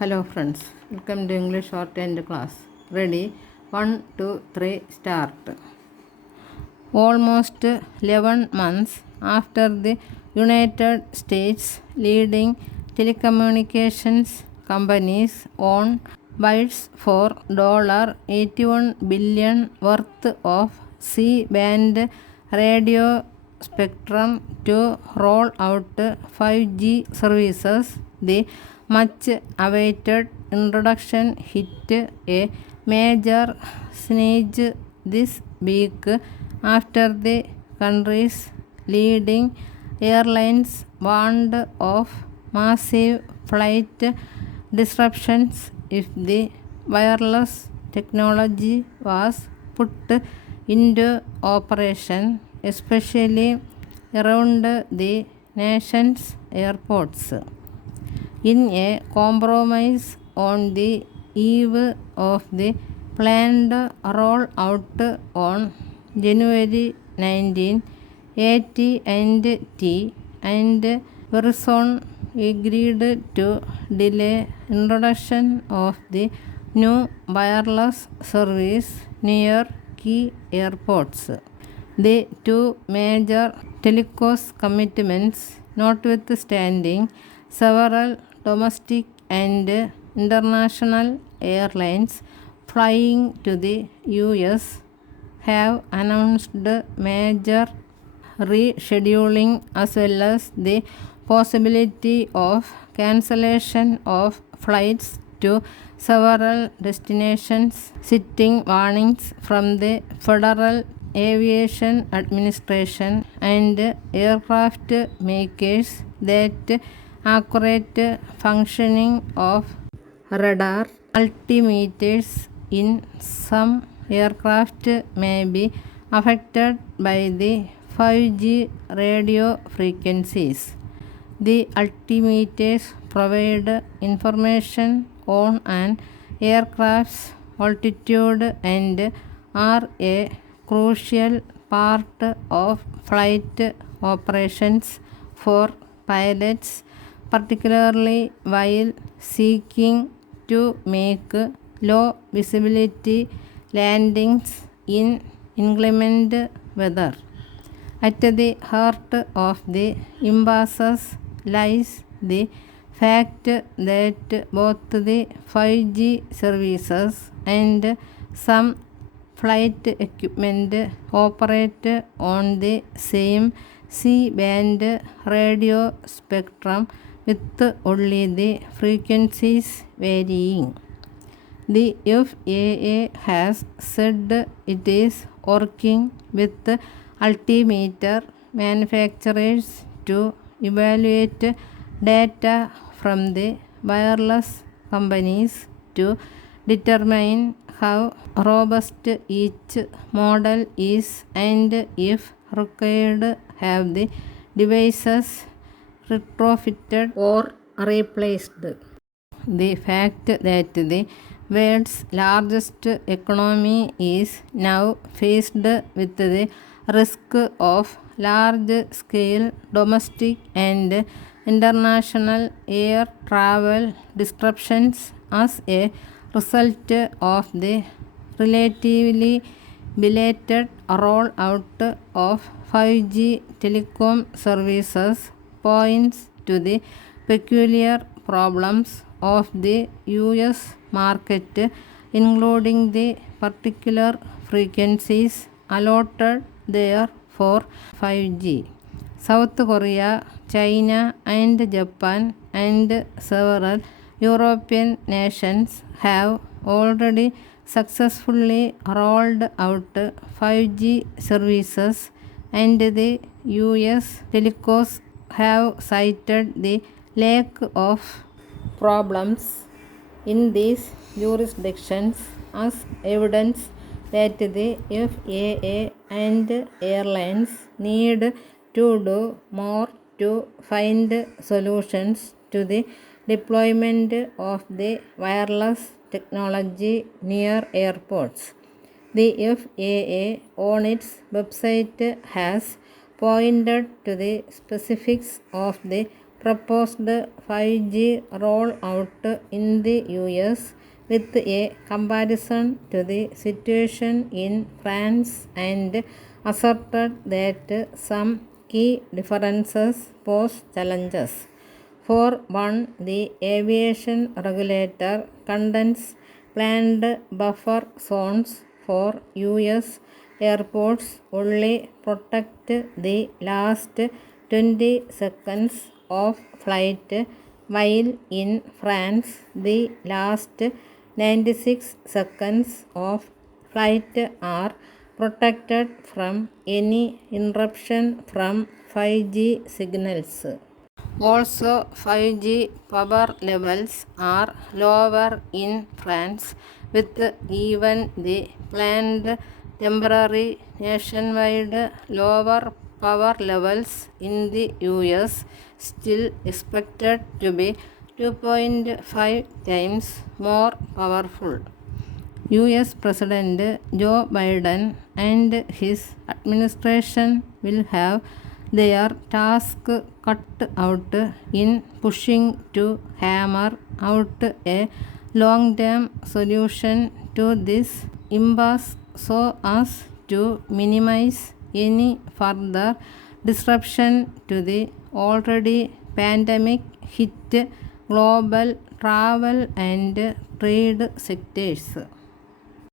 Hello friends, welcome to English Shorthand class. Ready? 1, 2, 3, start. Almost 11 months after the United States leading telecommunications companies won bids for $81 billion worth of C-band radio spectrum to roll out 5G services, the much awaited introduction hit a major snag this week after the country's leading airlines warned of massive flight disruptions if the wireless technology was put into operation, especially around the nation's airports. In a compromise on the eve of the planned rollout on January 19, AT&T and Verizon agreed to delay introduction of the new wireless service near key airports. The two major telecom commitments notwithstanding, several domestic and international airlines flying to the US have announced major rescheduling as well as the possibility of cancellation of flights to several destinations, citing warnings from the Federal Aviation Administration and aircraft makers that accurate functioning of radar altimeters in some aircraft may be affected by the 5G radio frequencies. The altimeters provide information on an aircraft's altitude and are a crucial part of flight operations for pilots, particularly while seeking to make low visibility landings in inclement weather. At the heart of the impasse lies the fact that both the 5G services and some flight equipment operate on the same C-band radio spectrum with only the frequencies varying. The FAA has said it is working with altimeter manufacturers to evaluate data from the wireless companies to determine how robust each model is and, if required, have the devices retrofitted or replaced. The fact that the world's largest economy is now faced with the risk of large-scale domestic and international air travel disruptions as a result of the relatively belated rollout of 5G telecom services points to the peculiar problems of the US market, including the particular frequencies allotted there for 5G. South Korea, China and Japan and several European nations have already successfully rolled out 5G services, and the US telecoms have cited the lack of problems in these jurisdictions as evidence that the FAA and airlines need to do more to find solutions to the deployment of the wireless technology near airports. The FAA on its website has pointed to the specifics of the proposed 5G rollout in the US with a comparison to the situation in France and asserted that some key differences pose challenges. For one, the aviation regulator condensed planned buffer zones for US airports only protect the last 20 seconds of flight, while in France the last 96 seconds of flight are protected from any interruption from 5G signals. Also, 5G power levels are lower in France, with even the planned temporary nationwide lower power levels in the US still expected to be 2.5 times more powerful. US President Joe Biden and his administration will have their task cut out in pushing to hammer out a long-term solution to this impasse so as to minimize any further disruption to the already pandemic hit global travel and trade sectors.